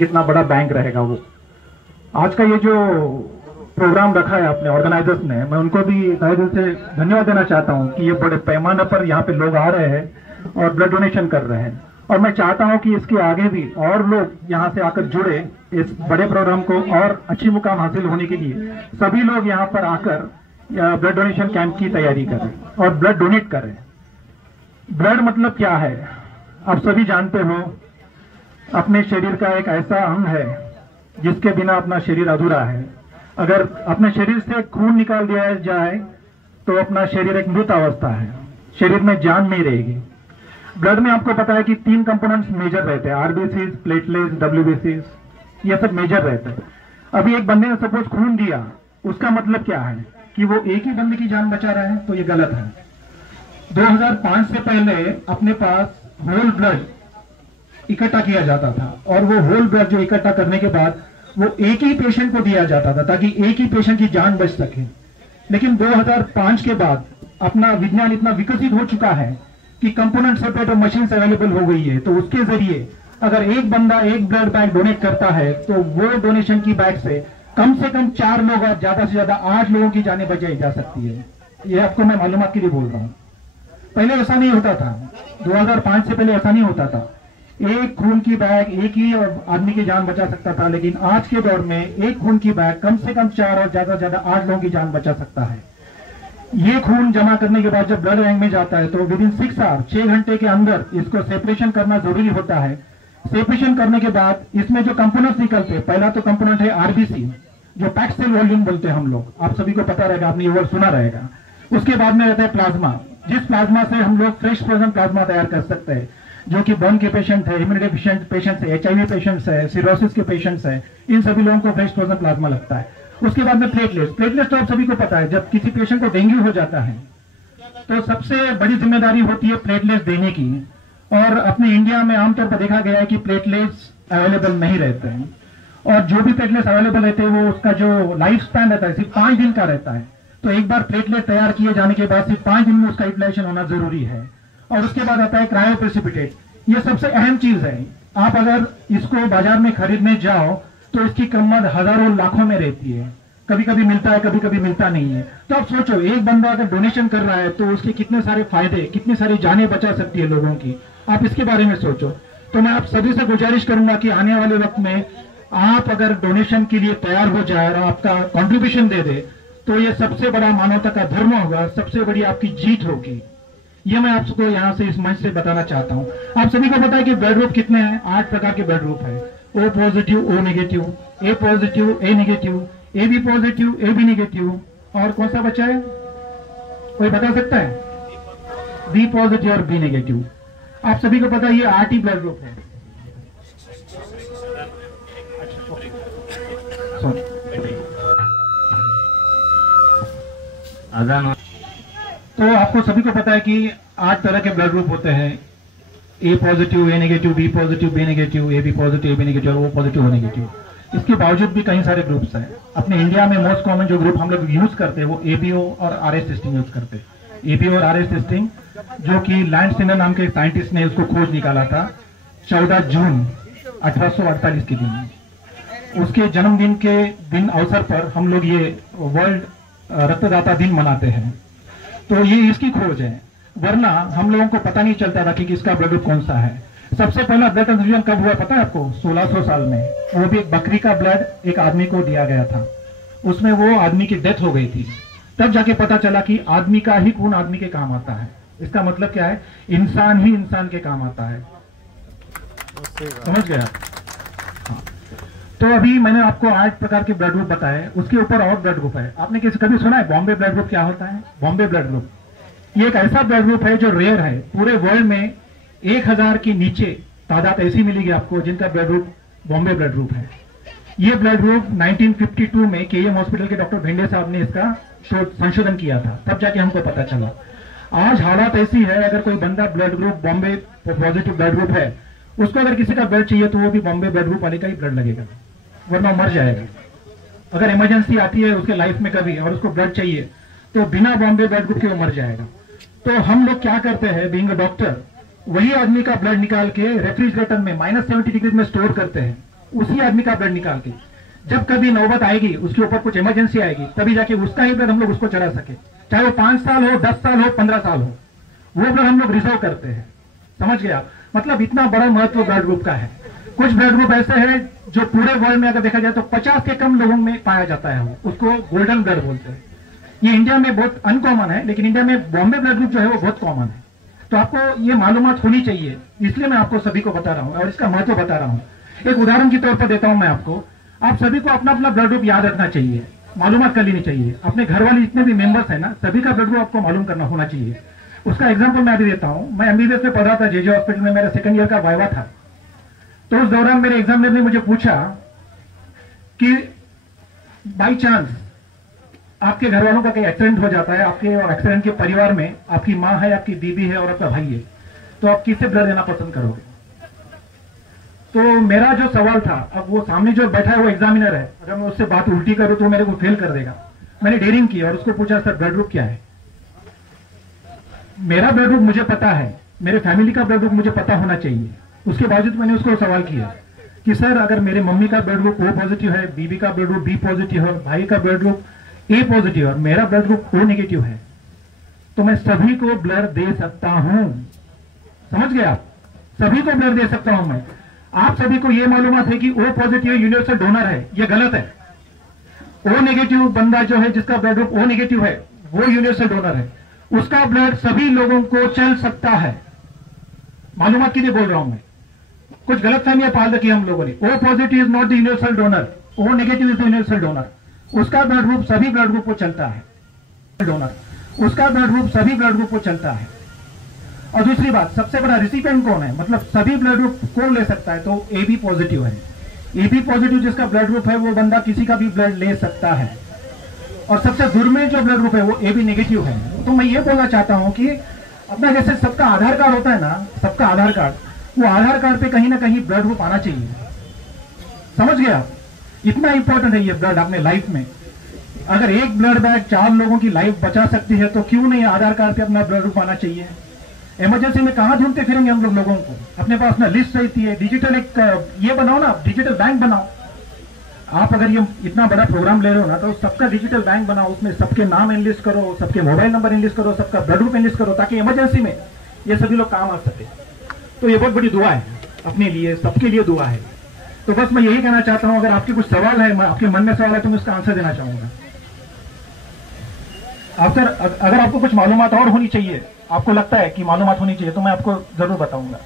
कितना बड़ा बैंक रहेगा वो। आज का ये जो प्रोग्राम रखा है अपने ऑर्गेनाइजर्स ने, मैं उनको भी तहे दिल से धन्यवाद देना चाहता हूँ कि ये बड़े पैमाने पर यहाँ पे लोग आ रहे हैं और ब्लड डोनेशन कर रहे हैं। और मैं चाहता हूँ कि इसके आगे भी और लोग यहाँ से आकर जुड़े, इस बड़े प्रोग्राम को और अच्छी मुकाम हासिल होने के लिए सभी लोग यहाँ पर आकर ब्लड डोनेशन कैंप की तैयारी करें और ब्लड डोनेट करें। ब्लड मतलब क्या है आप सभी जानते हो, अपने शरीर का एक ऐसा अंग है जिसके बिना अपना शरीर अधूरा है। अगर अपने शरीर से खून निकाल दिया जाए तो अपना शरीर एक मृत अवस्था है, शरीर में जान नहीं रहेगी। ब्लड में आपको पता है कि 3 कंपोनेंट्स मेजर रहते हैं, आरबीसीज, प्लेटलेट्स, डब्ल्यूबीसीज, ये सब मेजर रहते हैं। अभी एक बंदे ने सपोज खून दिया, उसका मतलब क्या है कि वो एक ही बंदे की जान बचा रहा है, तो ये गलत है। 2005 से पहले अपने पास होल ब्लड इकट्ठा किया जाता था और वो होल ब्लड जो इकट्ठा करने के बाद वो एक ही पेशेंट को दिया जाता था ताकि एक ही पेशेंट की जान बच सके। लेकिन 2005 के बाद अपना विज्ञान इतना विकसित हो चुका है कि कंपोनेंट सेपरेटर मशीन्स अवेलेबल हो गई है, तो उसके जरिए अगर एक बंदा एक ब्लड बैग डोनेट करता है तो वो डोनेशन की बैग से कम 4 लोग और ज्यादा से ज्यादा 8 लोगों की जानें बचाई जा सकती है। ये आपको मैं मालूमात के लिए बोल रहा हूँ। पहले ऐसा नहीं होता था, 2005 से पहले ऐसा नहीं होता था। एक खून की बैग एक ही आदमी की जान बचा सकता था, लेकिन आज के दौर में एक खून की बैग कम से कम 4 और ज्यादा से ज्यादा 8 लोगों की जान बचा सकता है। ये खून जमा करने के बाद जब ब्लड बैंक में जाता है तो विद इन 6 आवर 6 घंटे के अंदर इसको सेपरेशन करना जरूरी होता है। सेपरेशन करने के बाद इसमें जो कंपोनेंट्स निकलते हैं, पहला तो कंपोनेंट है आरबीसी, जो पैक्ड सेल वॉल्यूम बोलते हैं हम लोग, आप सभी को पता रहेगा, आपने ये वर्ड सुना रहेगा। उसके बाद में रहता है प्लाज्मा, जिस प्लाज्मा से हम लोग फ्रेश फ्रोजन प्लाज्मा तैयार कर सकते हैं, जो कि बर्न के पेशेंट है, इम्यूनिटी पेशेंट्स है, HIV पेशेंट्स है, सिरोसिस के पेशेंट्स है, इन सभी लोगों को फ्रेश फ्रोजन प्लाज्मा लगता है। उसके बाद में प्लेटलेट्स तो आप सभी को पता है, जब किसी पेशेंट को डेंगू हो जाता है तो सबसे बड़ी जिम्मेदारी होती है प्लेटलेट्स देने की। और अपने इंडिया में आमतौर पर देखा गया है कि प्लेटलेट्स अवेलेबल नहीं रहते हैं, और जो भी प्लेटलेट्स अवेलेबल रहते हैं वो उसका जो लाइफ स्पैन रहता है सिर्फ 5 दिन का रहता है। तो एक बार प्लेटलेट तैयार किए जाने के बाद सिर्फ 5 दिन में उसका यूटिलाइजेशन होना जरूरी है। और उसके बाद आता है क्रायोप्रेसिपिटेट, ये सबसे अहम चीज है। आप अगर इसको बाजार में खरीदने जाओ तो इसकी कीमत हजारों लाखों में रहती है, कभी कभी मिलता है, कभी कभी मिलता नहीं है। तो आप सोचो, एक बंदा अगर डोनेशन कर रहा है तो उसके कितने सारे फायदे, कितनी सारी जानें बचा सकती है लोगों की, आप इसके बारे में सोचो। तो मैं आप सभी से गुजारिश करूंगा कि आने वाले वक्त में आप अगर डोनेशन के लिए तैयार हो जाए और आपका कॉन्ट्रीब्यूशन दे दे तो ये सबसे बड़ा मानवता का धर्म होगा, सबसे बड़ी आपकी जीत होगी। ये मैं आपको यहाँ से इस मंच से बताना चाहता हूँ। आप सभी को पता है कि ब्लड ग्रुप कितने हैं? 8 प्रकार के ब्लड ग्रुप है। O positive, O negative, A positive, A negative, AB positive, AB negative, और कौन सा बचा है कोई बता सकता है? B पॉजिटिव और B नेगेटिव। आप सभी को पता है ये 8 ही ब्लड ग्रुप है। तो आपको सभी को पता है कि 8 तरह के ब्लड ग्रुप होते हैं, A positive, A negative, B positive, B negative, AB positive, AB negative और O पॉजिटिव, O नेगेटिव। इसके बावजूद भी कई सारे ग्रुप्स हैं। अपने इंडिया में मोस्ट कॉमन जो ग्रुप हम लोग यूज करते हैं वो ABO और RS सिस्टिंग यूज करते हैं। ABO और RS सिस्टिंग जो कि लैंड स्टेनर नाम के साइंटिस्ट ने उसको खोज निकाला था 14 जून 1848 के दिन। उसके जन्मदिन के दिन अवसर पर हम लोग ये वर्ल्ड रक्तदाता दिन मनाते हैं। तो ये इसकी खोज है, वरना हम लोगों को पता नहीं चलता था कि किसका ब्लड ग्रुप कौन सा है। सबसे पहला ब्लड ट्रांसफ्यूजन कब हुआ पता है आपको? 1600 साल में। वो भी एक बकरी का ब्लड एक आदमी को दिया गया था, उसमें वो आदमी की डेथ हो गई थी। तब जाके पता चला कि आदमी का ही खून आदमी के काम आता है। इसका मतलब क्या है? इंसान ही इंसान के काम आता है। समझ गया? हाँ। तो अभी मैंने आपको 8 प्रकार के ब्लड ग्रुप बताए, उसके ऊपर और ब्लड ग्रुप है। आपने किसी कभी सुना है बॉम्बे ब्लड ग्रुप क्या होता है? बॉम्बे ब्लड ग्रुप ये एक ऐसा ब्लड ग्रुप है जो रेयर है। पूरे वर्ल्ड में 1000 के नीचे तादाद ऐसी मिलेगी आपको जिनका blood group Bombay blood group है। ये ब्लड ग्रुप 1952 में KM हॉस्पिटल के डॉक्टर भिंडे साहब ने इसका संशोधन किया था, तब जाके हमको पता चला। आज हालात ऐसी है, अगर कोई बंदा blood group Bombay positive blood group है, उसको अगर किसी का ब्लड चाहिए तो वो भी बॉम्बे ब्लड ग्रुप वाले का ही ब्लड लगेगा, वरना मर जाएगा। अगर इमरजेंसी आती है उसके लाइफ में कभी और उसको ब्लड चाहिए तो बिना बॉम्बे ब्लड ग्रुप के वो मर जाएगा। तो हम लोग क्या करते हैं, बीइंग अ डॉक्टर, वही आदमी का ब्लड निकाल के रेफ्रिजरेटर में -70 डिग्री में स्टोर करते हैं उसी आदमी का ब्लड निकाल के, जब कभी नौबत आएगी, उसके ऊपर कुछ इमरजेंसी आएगी, तभी जाके उसका ही ब्लड हम लोग उसको चढ़ा सके, चाहे वो 5 साल हो, 10 साल हो, 15 साल हो, वो ब्लड हम लोग रिजर्व करते हैं। समझ गया? मतलब इतना बड़ा महत्व ब्लड ग्रुप का है। कुछ ब्लड ग्रुप ऐसे हैं जो पूरे वर्ल्ड में अगर देखा जाए तो 50 के कम लोगों में पाया जाता है, उसको गोल्डन ब्लड बोलते हैं। ये इंडिया में बहुत अनकॉमन है, लेकिन इंडिया में बॉम्बे ब्लड ग्रुप जो है वो बहुत कॉमन है। तो आपको ये मालूमात होनी चाहिए, इसलिए मैं आपको सभी को बता रहा हूँ और इसका महत्व बता रहा हूँ। एक उदाहरण के तौर पर देता हूं मैं आपको। आप सभी को अपना अपना ब्लड ग्रुप याद रखना चाहिए, मालूमात कर लेनी चाहिए। अपने घर वाले जितने भी मेंबर्स हैं ना, सभी का ब्लड ग्रुप आपको मालूम करना होना चाहिए। उसका एग्जांपल मैं अभी देता हूं। मैं एमबीबीएस में पढ़ रहा था, जेजे हॉस्पिटल में, मेरा सेकंड ईयर का वाइवा था। तो उस दौरान मेरे एग्जामिनर ने मुझे पूछा कि बाई चांस आपके घर वालों का कहीं एक्सीडेंट हो जाता है, आपके एक्सीडेंट के परिवार में आपकी माँ है, आपकी बीबी है और आपका भाई है, तो आप किससे ब्लड देना पसंद करोगे? तो मेरा जो सवाल था, अब वो सामने जो बैठा है वो एग्जामिनर है, अगर मैं उससे बात उल्टी करूं तो मेरे को फेल कर देगा। मैंने डेयरिंग की और उसको पूछा, सर ब्लड ग्रुप क्या है? मेरा ब्लड ग्रुप मुझे पता है, मेरे फैमिली का ब्लड ग्रुप मुझे पता होना चाहिए। उसके बावजूद मैंने उसको सवाल किया कि सर अगर मेरे मम्मी का ब्लड ग्रुप O पॉजिटिव है, बीबी का ब्लड ग्रुप B पॉजिटिव है, भाई का ब्लड ग्रुप A पॉजिटिव है और मेरा ब्लड ग्रुप O नेगेटिव है, तो मैं सभी को ब्लड दे सकता हूं। समझ गए आप? सभी को ब्लड दे सकता हूं मैं। आप सभी को यह मालूमात है कि O पॉजिटिव यूनिवर्सल डोनर है, यह गलत है। O नेगेटिव बंदा जो है, जिसका ब्लड ग्रुप O नेगेटिव है, वो यूनिवर्सल डोनर है, उसका ब्लड सभी लोगों को चल सकता है। मालूमात के लिए बोल रहा हूं मैं, कुछ गलत फहमियां पाल रखी हम लोगों ने। O positive is not the universal donor, O negative is the universal donor. उसका ब्लड ग्रुप सभी ब्लड ग्रुप को चलता है, डोनर उसका ब्लड ग्रुप सभी ब्लड ग्रुप को चलता है। और दूसरी बात, सबसे बड़ा रिसिपिएंट कौन है, मतलब सभी ब्लड ग्रुप कौन ले सकता है? तो AB पॉजिटिव है। AB पॉजिटिव जिसका ब्लड ग्रुप है, वो बंदा किसी का भी ब्लड ले सकता है। और सबसे दुर्मिल जो ब्लड ग्रुप है वो AB नेगेटिव है। तो मैं ये बोलना चाहता हूं कि अपना जैसे सबका आधार कार्ड होता है ना, सबका आधार कार्ड, वो आधार कार्ड पे कहीं ना कहीं ब्लड ग्रुप आना चाहिए। समझ गया? इतना इंपॉर्टेंट है ये ब्लड अपने लाइफ में। अगर एक ब्लड बैंक 4 लोगों की लाइफ बचा सकती है, तो क्यों नहीं आधार कार्ड पे अपना ब्लड ग्रुप आना चाहिए? इमरजेंसी में कहां ढूंढते फिरेंगे हम लोगों को? अपने पास ना लिस्ट रहती है। डिजिटल एक ये बनाओ ना, डिजिटल बैंक बनाओ। आप अगर ये इतना बड़ा प्रोग्राम ले रहे हो ना, तो सबका डिजिटल बैंक बनाओ, उसमें सबके नाम एनलिस्ट करो, सबके मोबाइल नंबर एनलिस्ट करो, सबका ब्लड ग्रुप एनलिस्ट करो, ताकि इमरजेंसी में ये सभी लोग काम आ सके। तो ये बहुत बड़ी दुआ है अपने लिए, सबके लिए दुआ है। तो बस मैं यही कहना चाहता हूं, अगर आपके कुछ सवाल है, आपके मन में सवाल है, तो मैं उसका आंसर देना चाहूंगा। अगर आपको कुछ मालूमात और होनी चाहिए, आपको लगता है कि मालूमात होनी चाहिए, तो मैं आपको जरूर बताऊंगा।